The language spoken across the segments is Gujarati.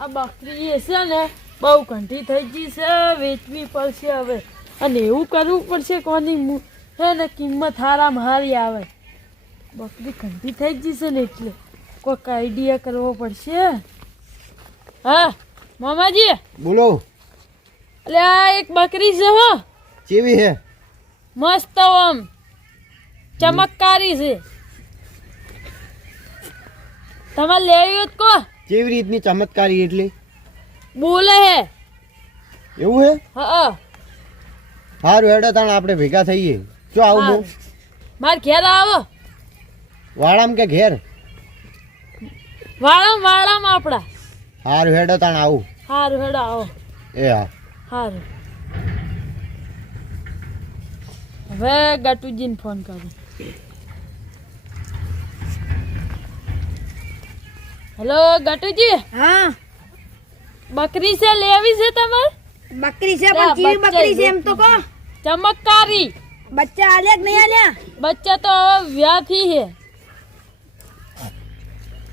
આ બકરી એ છે ને બહુ ઘંટી થઈ ગઈ છે, વેચવી પડશે હવે. અને એવું કરવું પડશે કોની હે ને કિંમત હારામાં હારી આવે. બકરી ઘંટી થઈ ગઈ છે ને એટલે કોઈક આઈડિયા કરવો પડશે. હા મામાજી બોલો. એટલે આ એક બકરી છે હો. કેવી હે? મસ્ત આમ ચમત્કારી છે. તમારે લેવી હોત કો. કેવી રીતની ચમત્કારી એટલે? બોલે હે. એવું હે? હા સારું હેડો તાણ આપણે ભેગા થઈએ. શું આવું હું? માર ઘેર આવો. વાળામ કે ઘેર? વાળામ આપડા. સારું હેડો તાણ આવું. હારું હેડો આવો. એ હા હારું. હવે ગટુજીને ફોન કરું. હેલો ગટુજી. હા બકરી છે લેવી છે તમારે? બકરી છે પણ કેવી બકરી છે એમ તો કહો. ચમત્કારી. બચ્ચા આલ્યા કે નહીં આલ્યા? બચ્ચા તો હવે વ્યાથી છે.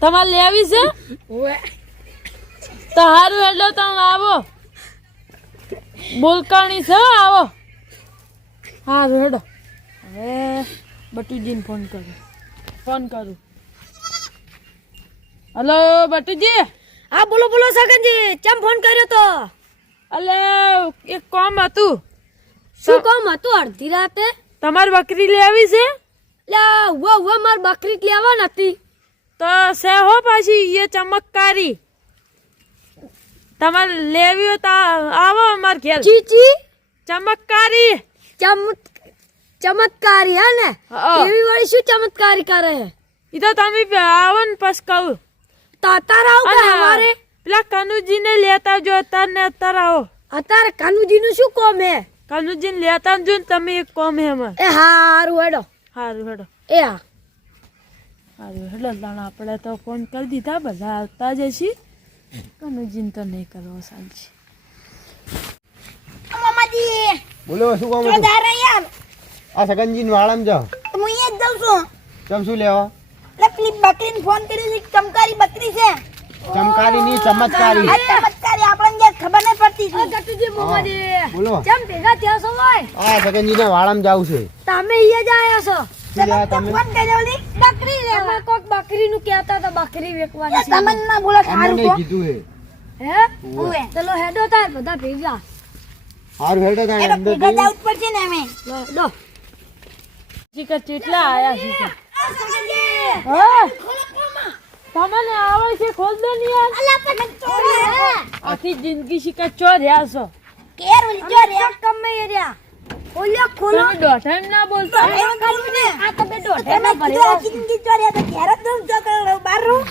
તમારે લેવી છે? ઓએ તો હારું હેડો તમે આવો. બોલકાણી છે આવો. હારું હેડો. હવે બટુજીને ફોન કરું. હલો બટુજી. હા બોલો બોલો સગનજી, ચમ ફોન કર્યો તો? અલે એક કામ હતું. શું કામ હતું અડધી રાતે? તમારી બકરી લેવી છે? લા વો માર બકરી લેવા નથી. તો સે હો પાછી એ ચમત્કારી. તમારે લેવી હોય તો આવો અમાર ઘેર. ચીચી ચમત્કારી. ચમત્કારી હે ને? હા. એવી વાળી શું ચમત્કારી કરે હે? ઈ તો તમે આવો ને પસ કહું. તાતાર આવ કે અને હવારે? પેલા કનુજીને લેતા જો અત્યારે આવો. અત્યારે કાનુજી નું શું કોમ હે? કનુજીને લેતા જો ને તમે એક કોમ હે અમાર. એ હારું હેડો. હારું હેડો. એ હા હારું હેડો. તાણ આપણે તો ફોન કરી દીધા, બધા આવતા જ હશી. કનુજીને તો નહીં કરવો સાંજે. મામાજી બોલો. શું કામ તો હતું? ધારે યાર આ સગનજીને વાળામ જાઓ. હું અહીંયા જ જાઉં છું. ચમ શું લેવા? એટલે પેલી બકરીને ફોન કર્યો છે, ચમકારી બકરી છે. ચમકારી ની ચમત્કારી. આ ચમત્કારી આપણને જે ખબર નહીં પડતી છે. ગટુજી મામાજી બોલો. કેમ ભેગા થયા છો ભાઈ? આ સગનજીને વાળામ જાવ છે. તમે અહીંયા જ આયા છો. શું લેવા તમે? ફોન કર્યો ઓલી બકરી લેવા. કોક બકરીનું કહેતા હતા બકરી વેચવાની છે. તમને ના બોલો અમને સારું નહીં કો. કીધું હે. હે? ઓએ ચલો હેડો તાર બધા ભેગા. સારું હેડો તાણ એનો અંદર ભેગા જઈએ. જાવું જ પડશે ને અમે. લો ચીકર ચેટલા આયા છે તો. આ સગનજી હા ખોલો કોમાં. તમને આવે છે ખોલ દો ને યાર. અલા પણ ચોરી હે. આખી જિંદગી શીખા ચો રહ્યા છો. કેર ઓલી જો રે કમે એરિયા. ઓલ્યો ખોલો. તમે દોઢાઈ ના બોલતા. આ તો બે દોઢે ના ભરેલા. જિંદગી ચોરી તો ઘેર જ દઉં જો કરો બાર રું.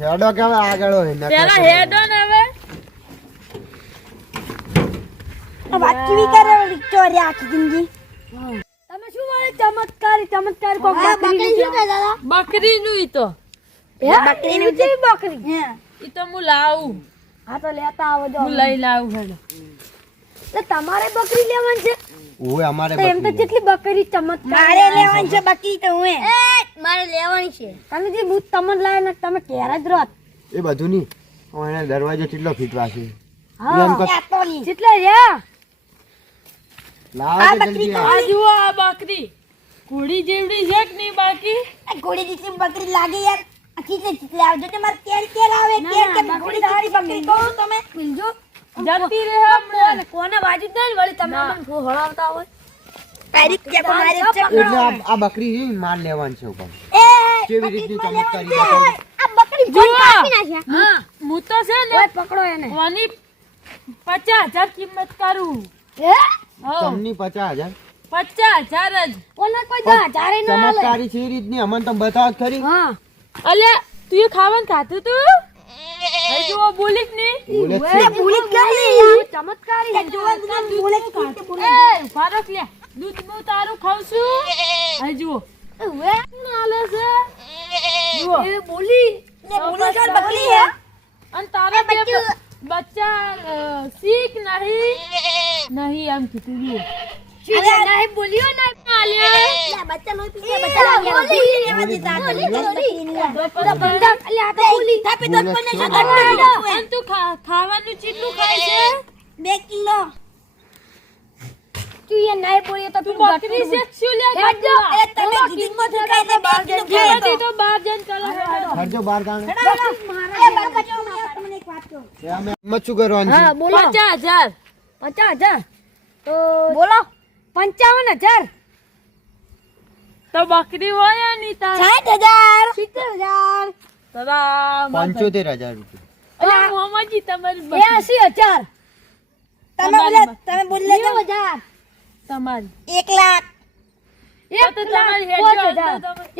હેડો કે હવે આગળ હોય ને. પેલા હેડો ને હવે. વાચવી કરે ઓલી ચોરી આખી જિંદગી. તમે શું બોલે ચમત્કારી કોક બકરી શું કહેતા હતા? બકરી નું ઈ તો. હે બકરી નું જેવી બકરી. હે ઈ તો હું લાવું. હા તો લેતા આવો જો. હું લઈ લાવું હેડો. તો તમારે બકરી લેવાની છે? ઓય અમારે તો એમ તો બકરી કેટલી બકરી ચમત્કાર મારે લેવાની છે બકરી તો હું મારે લેવાની છે. તમે જે ભૂત તમને લાવે ને તમે ઘેર જ રહો. એ બધું નહીં. હવે એને દરવાજો કેટલો ફીટવા છે. હા એમ કર. એટલે રહ્યા લાવો આ તો બકરી જલ્દી તો આવો. આ જુઓ આ બકરી. ઘોડી જેવડી છે કે નહીં બાકી? ઘોડી જેટલી બકરી લાગે યાર. ચીટલે આવજો તે મારે કેર આવે કેર કે ઘોડી ધારી બકરી કહો તમે મિલજો જતી રહે હમણાં. કોને બાજુ જ નહીં વળી તમે મને ફૂ હળાવતા હોય તારીખ કે મારી છે એટલે આ બકરી છે ને માર લેવાની છે ઉપર. એ કેવી રીતની ચમત્કારી બકરી. આ બકરી જુઓ. કાપી નાખ્યા. હા હું તો છે ને ઓય પકડો એને. વાની 50,000 કિંમત કરું. હે હો તમને 50,000. 50,000 જ. કોને કોઈ જા જારે ન આલે. ચમત્કારી છે એ રીતની અમને તો બતાવો જ ખરી. હા અલે તું એ ખાવાનું ખાધું તું? હે જુઓ બોલી જ નહીં. બોલે જ એ છે. ભૂલી ગઈ ચમત્કારી હે જોવા બોલે એ ફારક લે. દૂધ હું તારું ખાઉં છું. હે જુઓ. વે કોણ આલે છે? જુઓ. એ બોલી ને બોલે ચાલ બકરી હે અને તારા બે બચ્ચા શીખ નહીં એમ કીધું જુઓ. અરે નહીં બોલ્યો ને આલ્યો બચ્ચા લોહી પી ગયા બચ્ચા બોલી રેવા દીધા અલ્યા આ તો બોલી થાપી દોત પણ અને તું ખાવાનું ચીટલું ખાય છે 2 કિલો તું એ નહીં બોલ્યો તો તું બકરી છે શું લે હેડજો એ તમે કીધું મત ખાઈ દે 2 કિલો ખાઈ તું તો બહાર જઈને ચલો ખર્ચો બાર ગાણે એ બાબા તમને એક વાત કહું એ અમે મત શું કરવાનું છે બોલો 50,000 50,000 તો બોલો 55,000 તો બકરી હોય ની તાર 60,000 70,000 તરા 75,000 રૂપિયા અરે મોમાજી તમારી બકરી 80,000 તમે બોલે 90,000 તમારી 1 લાખ તો તમારી હેડજો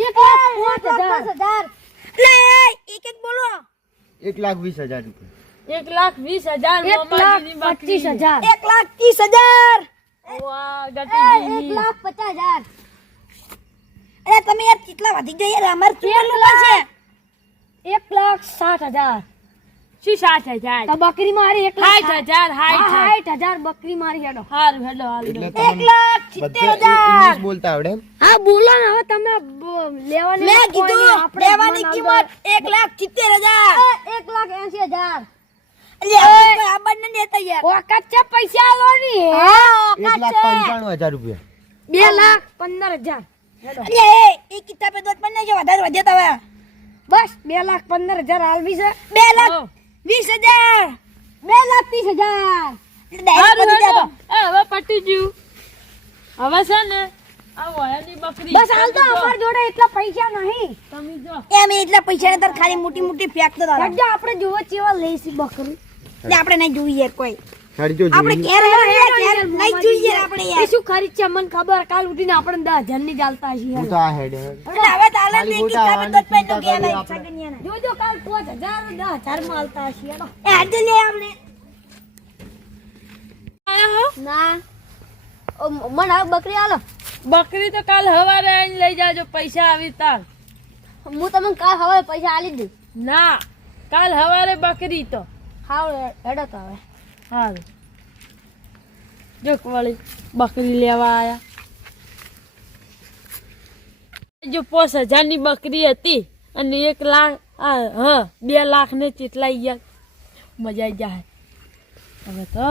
1,05,000 લે એક એક બોલો 1,20,000 રૂપિયા 1,20,000 મોમાજીની બકરી 1,30,000 1,30,000 વાહ ગટીજી 1,50,000 અરે તમે યાર કેટલા વધી ગયા યાર અમાર કેટલું છે 1,60,000 શું 60,000 તો બકરી મારી 60,000 60,000 બકરી મારી હેડો હારું હેડો હારું એટલે 1,70,000 ઇંગ્લિશ બોલતા આવડે એમ હા બોલો ને હવે તમે લેવાની મેં કીધું લેવાની કિંમત 1,70,000 1,80,000 અલ્યા આ બંને દેતા યાર ઓકાત છે પૈસા આલોની હા 1,95,000 રૂપિયા 2,15,000 અલ્યા એ કિતાબે દોત પણ જો વધારે વધે તવે બસ 2,15,000 આલવી છે 2,20,000 2,30,000 હારું હેડો હવે પટી ગયું હવે છે ને આ વાયાની બકરી બસ હાલ તો અમાર જોડે એટલા પૈસા નહીં તમે જો એમ એટલા પૈસા ને તાર ખાલી મોટી મોટી ફેંકતો હતા આપણે જોવો ચેવા લઈશી બકરી એટલે આપણે નહીં જોઈએ કોઈ ખર્ચો આપણે ઘેર ઘેર નહીં જોઈએ આપણે યાર શું ખરી છે મને ખબર કાલ ઉઠીને આપણે 10,000 ની ચાલતા છીએ હું તો આ હેડ એટલે હવે તાલે ખાલી તે ગોટા કિતાબે તો પેન તો આવવાની ગયા ચિંતા નહીં કરી સગનિયાને જોજો કાલ 5,000 10,000 માં આલતા છીએ એ આજે લે આપણે આયા હો ના મન આ બકરી આલો બકરી તો કાલ હવારે આવીને લઈ જાજો પૈસા આવી તાર હું તમને કાલ હવે પૈસા આલી દઉં ના કાલ હવારે બકરી તો હાવ હેડો તો હવે હારું જો વાળી બકરી લેવા આયા જો 5,000 ની બકરી હતી અને 1 લાખ હા 2 લાખ ને ચેટલા ગયા મજા આવી જાય હવે તો